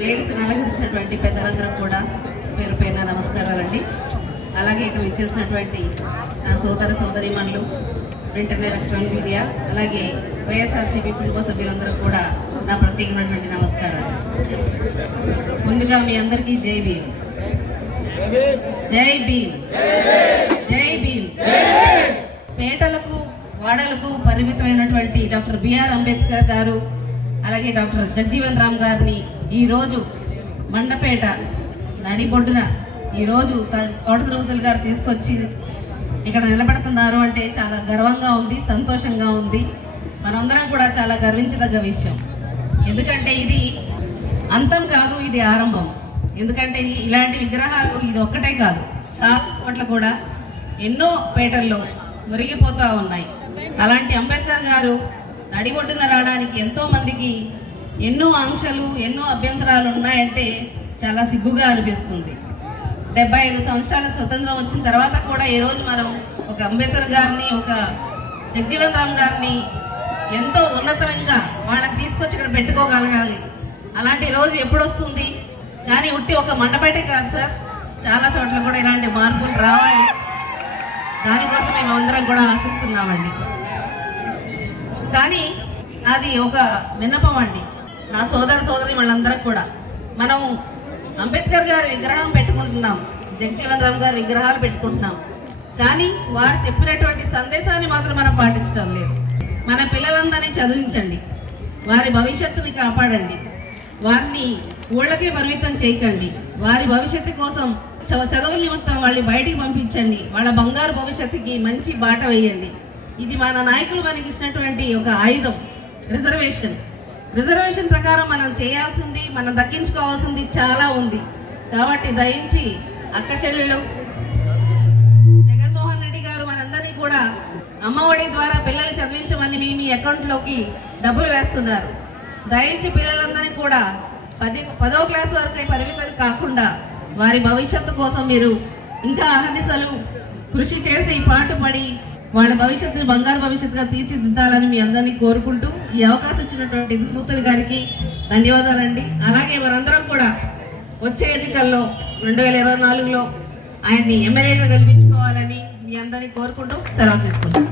వేదికను అలంకరించినటువంటి పెద్దలందరూ కూడా పేరు పేరున నమస్కారాలండి. అలాగే ఇక్కడ విచ్చేసినటువంటి నా సోదర సోదరిమణులు ప్రింటర్ ఎలక్ట్రానిక్ మీడియా అలాగే వైఎస్ఆర్సీపీ కుటుంబ సభ్యులందరూ కూడా నా ప్రత్యేకమైనటువంటి నమస్కారాలు. ముందుగా మీ అందరికీ జై భీమ్. జై భీమ్. జై భీమ్. పేటలకు వాడలకు పరిమితమైనటువంటి డాక్టర్ బిఆర్ అంబేద్కర్ గారు అలాగే డాక్టర్ జగ్జీవన్ రామ్ గారిని ఈరోజు మండపేట నడిబొడ్డున ఈరోజు తోట తిరుగుతులు గారు తీసుకొచ్చి ఇక్కడ నిలబడుతున్నారు అంటే చాలా గర్వంగా ఉంది సంతోషంగా ఉంది. మనందరం కూడా చాలా గర్వించదగ్గ విషయం. ఎందుకంటే ఇది అంతం కాదు ఇది ఆరంభం. ఎందుకంటే ఇలాంటి విగ్రహాలు ఇది ఒక్కటే కాదు. చాలా చోట్ల కూడా ఎన్నో పేటల్లో మురిగిపోతూ ఉన్నాయి. అలాంటి అంబేద్కర్ గారు నడిబొడ్డున రావడానికి ఎంతోమందికి ఎన్నో ఆంక్షలు ఎన్నో అభ్యంతరాలు ఉన్నాయంటే చాలా సిగ్గుగా అనిపిస్తుంది. డెబ్బై ఐదు సంవత్సరాల స్వతంత్రం వచ్చిన తర్వాత కూడా ఈ రోజు మనం ఒక అంబేద్కర్ గారిని ఒక జగ్జీవన్ రామ్ గారిని ఎంతో ఉన్నతంగా వాళ్ళని తీసుకొచ్చి ఇక్కడ పెట్టుకోగలగాలి. అలాంటి రోజు ఎప్పుడు వస్తుంది? కానీ ఉట్టి ఒక మండపేటే కాదు సార్. చాలా చోట్ల కూడా ఇలాంటి మార్పులు రావాలి. దానికోసం మేము అందరం కూడా ఆశిస్తున్నామండి. కానీ అది ఒక విన్నపం అండి. నా సోదర సోదరి వాళ్ళందరికీ కూడా. మనం అంబేద్కర్ గారి విగ్రహం పెట్టుకుంటున్నాం. జగజీవన్ రామ్ గారి విగ్రహాలు పెట్టుకుంటున్నాం. కానీ వారు చెప్పినటువంటి సందేశాన్ని మాత్రం మనం పాటించడం లేదు. మన పిల్లలందరినీ చదివించండి. వారి భవిష్యత్తుని కాపాడండి. వారిని ఊళ్ళకే పరిమితం చేయకండి. వారి భవిష్యత్తు కోసం చ- చదువుల నిమిత్తం వాళ్ళని బయటికి పంపించండి. వాళ్ళ బంగారు భవిష్యత్తుకి మంచి బాట వేయండి. ఇది మన నాయకులు మనకి ఇచ్చినటువంటి ఒక ఆయుధం రిజర్వేషన్ రిజర్వేషన్ ప్రకారం మనం చేయాల్సింది మనం దక్కించుకోవాల్సింది చాలా ఉంది. కాబట్టి దయించి అక్క చెల్లెలు జగన్మోహన్ రెడ్డి గారు మనందరినీ కూడా అమ్మఒడి ద్వారా పిల్లల్ని చదివించమని మీ మీ అకౌంట్లోకి డబ్బులు వేస్తున్నారు. దయించి పిల్లలందరినీ కూడా పది పదో క్లాస్ వరకే పరిమితం కాకుండా వారి భవిష్యత్తు కోసం మీరు ఇంకా అహర్నిశలు కృషి చేసి పాటుపడి వాళ్ళ భవిష్యత్తుని బంగారు భవిష్యత్తుగా తీర్చిదిద్దాలని మీ అందరినీ కోరుకుంటూ ఈ అవకాశం ఇచ్చినటువంటి నూతన్ గారికి ధన్యవాదాలండి. అలాగే వారందరం కూడా వచ్చే ఎన్నికల్లో రెండు వేల ఇరవై నాలుగులో ఆయన్ని ఎమ్మెల్యేగా గెలిపించుకోవాలని మీ అందరినీ కోరుకుంటూ సెలవు తీసుకుంటాం